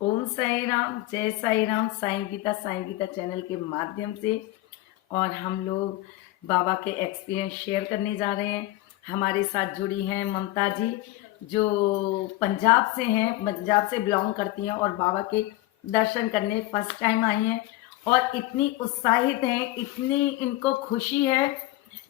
ओम साई राम, जय साई राम। साईं गीता चैनल के माध्यम से और हम लोग बाबा के एक्सपीरियंस शेयर करने जा रहे हैं। हमारे साथ जुड़ी हैं ममता जी, जो पंजाब से हैं, पंजाब से बिलोंग करती हैं और बाबा के दर्शन करने फर्स्ट टाइम आई हैं और इतनी उत्साहित हैं, इतनी इनको खुशी है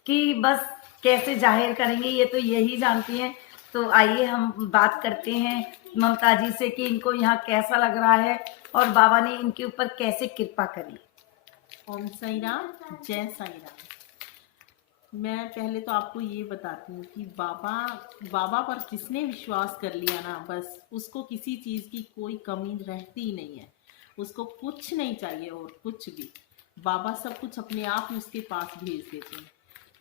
कि बस कैसे जाहिर करेंगे ये तो यही जानती हैं। तो आइए हम बात करते हैं ममता जी से कि इनको यहाँ कैसा लग रहा है और बाबा ने इनके ऊपर कैसे कृपा करी। ओम साई राम, जय साई राम। मैं पहले तो आपको ये बताती हूँ कि बाबा पर जिसने विश्वास कर लिया ना, बस उसको किसी चीज़ की कोई कमी रहती ही नहीं है। उसको कुछ नहीं चाहिए और कुछ भी। बाबा सब कुछ अपने आप ही उसके पास भेज देते हैं।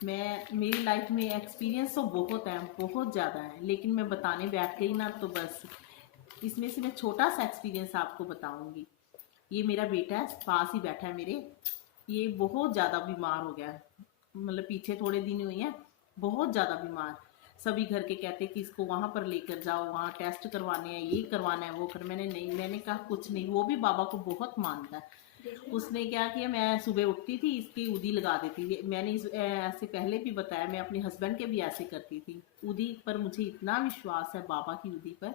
मेरी लाइफ में एक्सपीरियंस तो बहुत है, बहुत ज़्यादा है, लेकिन मैं बताने बैठ गई ना तो बस इसमें से मैं छोटा सा एक्सपीरियंस आपको बताऊंगी। ये मेरा बेटा है, पास ही बैठा है मेरे। ये बहुत ज़्यादा बीमार हो गया है, मतलब पीछे थोड़े दिन हुए हैं, बहुत ज़्यादा बीमार। सभी घर के कहते कि इसको वहाँ पर लेकर जाओ, वहाँ टेस्ट करवाने हैं, ये करवाना है, वो कर। मैंने कहा कुछ नहीं। वो भी बाबा को बहुत मानता है। उसने क्या किया, मैं सुबह उठती थी, इसकी उदी लगा देती थी। मैंने ऐसे पहले भी बताया, मैं अपने हस्बैंड के भी ऐसे करती थी। उदी पर मुझे इतना विश्वास है, बाबा की उदी पर।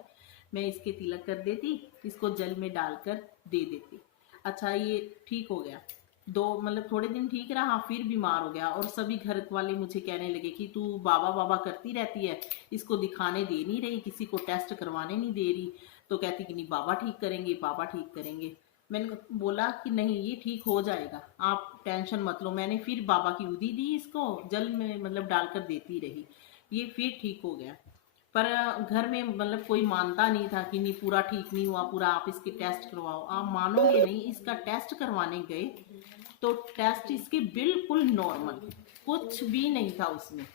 मैं इसके तिलक कर देती, इसको जल में डालकर दे देती। अच्छा, ये ठीक हो गया। मतलब थोड़े दिन ठीक रहा, फिर बीमार हो गया। और सभी घर वाले मुझे कहने लगे कि तू बाबा बाबा करती रहती है, इसको दिखाने दे नहीं रही, किसी को टेस्ट करवाने नहीं दे रही। तो कहती कि नहीं, बाबा ठीक करेंगे, बाबा ठीक करेंगे। मैंने बोला कि नहीं, ये ठीक हो जाएगा, आप टेंशन मत लो। मैंने फिर बाबा की उदी दी, इसको जल में मतलब डालकर देती रही। ये फिर ठीक हो गया। पर घर में मतलब कोई मानता नहीं था कि नहीं, पूरा ठीक नहीं हुआ, पूरा आप इसके टेस्ट करवाओ। आप मानोगे नहीं, इसका टेस्ट करवाने गए तो टेस्ट इसके बिल्कुल नॉर्मल, कुछ भी नहीं था उसमें।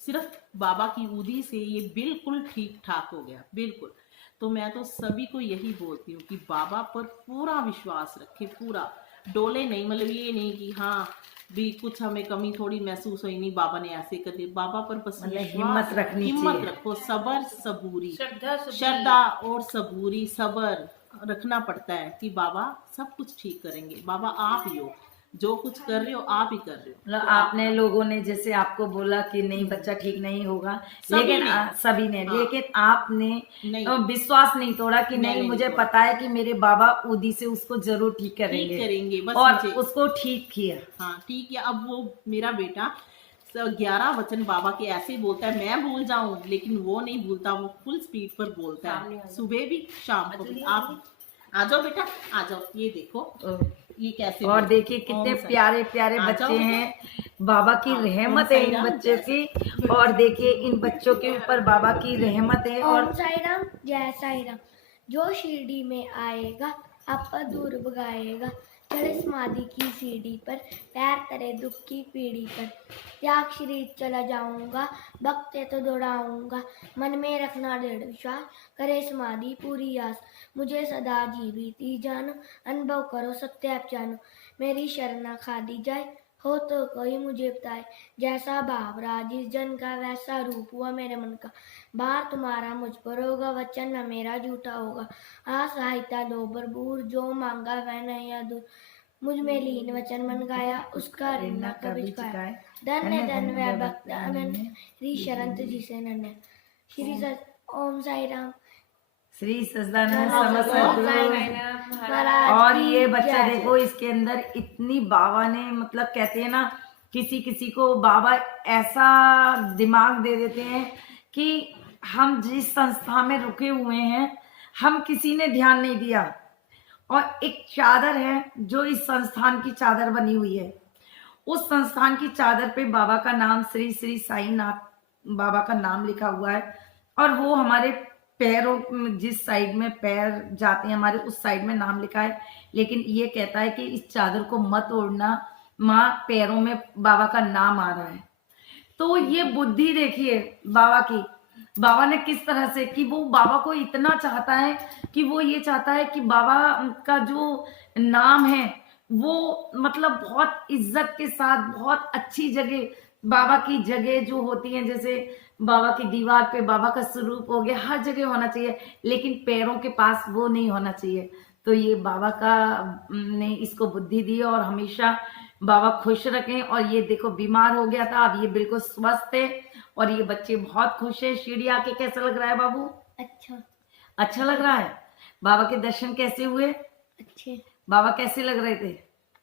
सिर्फ बाबा की उदी से ये बिल्कुल ठीक ठाक हो गया, बिल्कुल। तो मैं तो सभी को यही बोलती हूँ कि बाबा पर पूरा विश्वास रखे, पूरा डोले नहीं। मतलब ये नहीं कि हाँ भी कुछ हमें कमी थोड़ी महसूस हुई, नहीं बाबा ने ऐसे कर दिया। बाबा पर बस मतलब विश्वास, हिम्मत रखो, सबर सबूरी, श्रद्धा और सबूरी, सबर रखना पड़ता है कि बाबा सब कुछ ठीक करेंगे। बाबा आप ही हो, जो कुछ कर रहे हो आप ही कर रहे हो। मतलब तो आपने लोगों ने जैसे आपको बोला कि नहीं बच्चा ठीक नहीं होगा, सभी लेकिन ने, सभी ने, हाँ, लेकिन आपने नहीं, विश्वास नहीं तोड़ा कि नहीं, मैंने नहीं मुझे तोड़ा। पता है कि मेरे बाबा उदी से उसको जरूर ठीक ठीक करेंगे करेंगे, बस और मुझे। उसको ठीक किया। हाँ ठीक है। अब वो मेरा बेटा 11 वचन बाबा के ऐसे बोलता है, मैं भूल जाऊं लेकिन वो नहीं भूलता। वो फुल स्पीड पर बोलता है, सुबह भी शाम को भी। आप आ जाओ बेटा, आ जाओ, ये देखो ये कैसे और बोलते। देखिए कितने ओम साई, प्यारे प्यारे आ जाओ बच्चे बेटा। हैं। बाबा की हाँ, ओम रहमत है साई इन राम, बच्चों जय की। और देखिए इन बच्चों के ऊपर बाबा की रहमत है। ओम और साई राम, जय साई राम। जो शिरडी में आएगा आपका दूर भगाएगा। चढ़े समाधि की सीढ़ी पर, पैर करे दुख की पीढ़ी पर। त्याग शरीर चला जाऊंगा, भक्ते तो दौड़ाऊंगा। मन में रखना दृढ़ विश्वास, करे समाधि पूरी आस। मुझे सदा जीविती जानो, अनुभव करो सत्य जानो। मेरी शरणा खा दी जाए, हो तो कोई मुझे बताए। जैसा भाव रहा जिस जन का, वैसा रूप हुआ मेरे मन का। भार तुम्हारा मुझ पर होगा, वचन न मेरा झूठा होगा। असहायता लो भरपूर, जो मांगा वह नहीं अधूर। मुझ में लीन वचन मन गाया, उसका ऋण न कभी चुकाया। धन्य धन्य वह भक्त अनन्य, श्री शरण जिसे नन्य। श्री ओम साई राम। श्री सच्चिदानंद ओम समस्त साई सद्गुरु। महाराज और की ये बच्चा जय। देखो, इसके अंदर इतनी बाबा ने, मतलब कहते हैं ना, किसी किसी को बाबा ऐसा दिमाग दे देते हैं कि हम जिस संस्था में रुके हुए हैं, हम किसी ने ध्यान नहीं दिया। और एक चादर है जो इस संस्थान की चादर बनी हुई है। उस संस्थान की चादर पे बाबा का नाम, श्री श्री साई नाथ बाबा का नाम लिखा हुआ है। और वो हमारे पैरों में, जिस साइड में पैर जाते हैं हमारे, उस साइड में नाम लिखा है। लेकिन ये कहता है कि इस चादर को मत ओढ़ना, माँ पैरों में बाबा का नाम आ रहा है। तो ये बुद्धि देखिए बाबा की, बाबा ने किस तरह से, कि वो बाबा को इतना चाहता है कि वो ये चाहता है कि बाबा का जो नाम है वो मतलब बहुत इज्जत के साथ, बहुत अच्छी जगह, बाबा की जगह जो होती है, जैसे बाबा की दीवार पे बाबा का स्वरूप हो गया, हर जगह होना चाहिए, लेकिन पैरों के पास वो नहीं होना चाहिए। तो ये बाबा का ने इसको बुद्धि दी और हमेशा बाबा खुश रखें। और ये देखो बीमार हो गया था, अब ये बिल्कुल स्वस्थ है और ये बच्चे बहुत खुश है। शिरडी आके कैसा लग रहा है बाबू? अच्छा। अच्छा लग रहा है। बाबा के दर्शन कैसे हुए? अच्छे। बाबा कैसे लग रहे थे?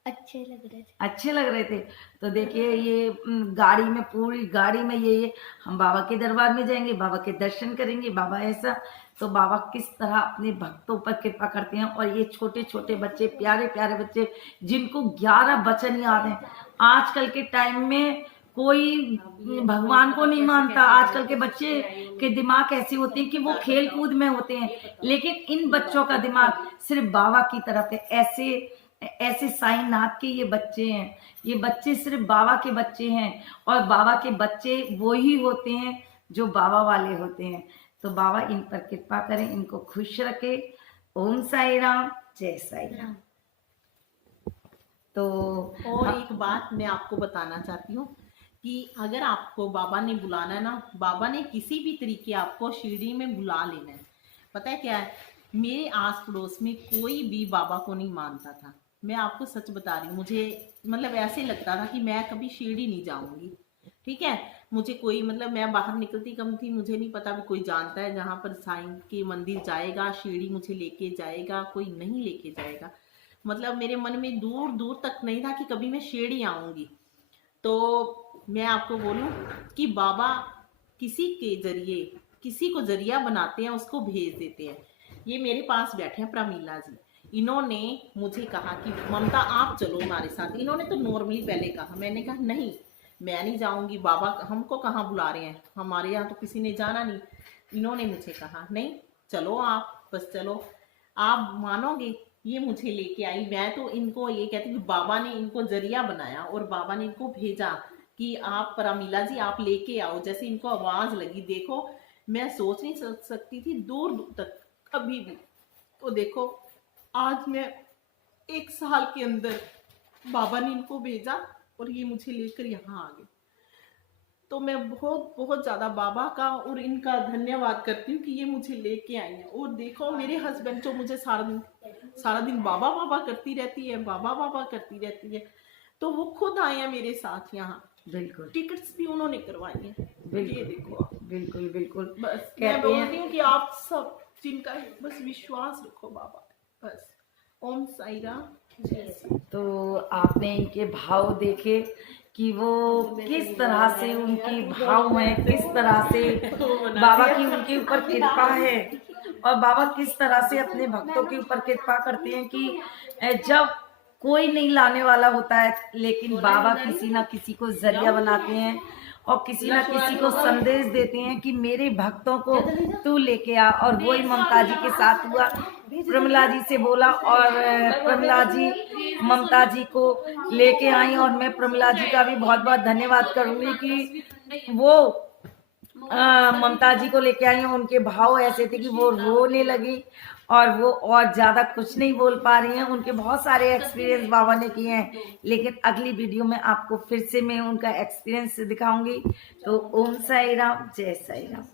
अच्छे लग रहे थे। अच्छे लग रहे थे। तो देखिए ये गाड़ी में, पूरी गाड़ी में ये हम बाबा के दरबार में जाएंगे, बाबा के दर्शन करेंगे। बाबा ऐसा, तो बाबा किस तरह अपने भक्तों पर कृपा करते हैं। और ये छोटे छोटे बच्चे, प्यारे प्यारे बच्चे, जिनको 11 वचन याद हैं। आजकल के टाइम में कोई भगवान को नहीं मानता। आजकल के बच्चे के दिमाग ऐसे होते हैं कि वो खेल कूद में होते हैं, लेकिन इन बच्चों का दिमाग सिर्फ बाबा की तरफ है। ऐसे साईनाथ के ये बच्चे हैं, ये बच्चे सिर्फ बाबा के बच्चे हैं। और बाबा के बच्चे वो ही होते हैं जो बाबा वाले होते हैं। तो बाबा इन पर कृपा करें, इनको खुश रखे। ओम साई राम, जय साई राम। तो और एक बात मैं आपको बताना चाहती हूँ कि अगर आपको बाबा ने बुलाना है ना, बाबा ने किसी भी तरीके आपको शिरडी में बुला लेना है। पता है क्या है, मेरे आस पड़ोस में कोई भी बाबा को नहीं मानता था। मैं आपको सच बता रही हूँ, मुझे मतलब ऐसे लगता था कि मैं कभी शिरडी नहीं जाऊंगी। ठीक है, मुझे कोई मतलब मैं बाहर निकलती कम थी, मुझे नहीं पता भी कोई जानता है जहाँ पर साईं के मंदिर जाएगा, शिरडी मुझे लेके जाएगा, कोई नहीं लेके जाएगा। मतलब मेरे मन में दूर दूर तक नहीं था कि कभी मैं शिरडी आऊंगी। तो मैं आपको बोलूं कि बाबा किसी के जरिए, किसी को जरिया बनाते हैं, उसको भेज देते हैं। ये मेरे पास बैठे हैं प्रमीला जी, इन्होंने मुझे कहा कि ममता आप चलो हमारे साथ। इन्होंने तो नॉर्मली पहले कहा, मैंने कहा नहीं मैं नहीं जाऊंगी, बाबा हमको कहाँ बुला रहे हैं, हमारे यहाँ तो किसी ने जाना नहीं। इन्होंने मुझे कहा नहीं चलो आप, बस चलो। आप मानोगे, ये मुझे लेके आई। मैं तो इनको ये कहती कि बाबा ने इनको जरिया बनाया और बाबा ने इनको भेजा कि आप प्रमीला जी आप लेके आओ। जैसे इनको आवाज लगी, देखो मैं सोच नहीं सकती थी दूर दूर तक कभी भी। तो देखो आज मैं 1 साल के अंदर बाबा ने इनको भेजा और ये मुझे लेकर यहाँ आ गए। तो मैं बहुत बहुत ज्यादा बाबा का और इनका धन्यवाद करती हूँ कि ये मुझे लेके आई हैं। और देखो मेरे हस्बैंड जो मुझे सारा दिन बाबा बाबा करती रहती है, बाबा बाबा करती रहती है, तो वो खुद आए हैं मेरे साथ यहाँ। बिल्कुल टिकट्स भी उन्होंने करवाई है। ये देखो आप। बिल्कुल बिल्कुल। बस मैं बोलती हूँ कि आप सब जिनका बस विश्वास रखो बाबा, बस। ओम साई राम, जय साई। तो आपने इनके भाव देखे कि वो किस तरह से उनकी भाव है, किस तरह से बाबा की उनके ऊपर कृपा है, और बाबा किस तरह से अपने भक्तों के ऊपर कृपा करते हैं कि जब कोई नहीं लाने वाला होता है, लेकिन बाबा किसी ना किसी को जरिया बनाते हैं और किसी ना किसी को संदेश देते हैं कि मेरे भक्तों को तू लेके आ। और वही ममता जी के साथ हुआ। प्रमिला जी से बोला और प्रमिला जी ममता जी को लेके आई। और मैं प्रमिला जी का भी बहुत बहुत धन्यवाद करूंगी कि वो ममता जी को लेके आई हैं। उनके भाव ऐसे थे कि वो रोने लगी और वो और ज्यादा कुछ नहीं बोल पा रही हैं। उनके बहुत सारे एक्सपीरियंस बाबा ने किए हैं, लेकिन अगली वीडियो में आपको फिर से मैं उनका एक्सपीरियंस दिखाऊंगी। तो ओम साई राम, जय साई राम।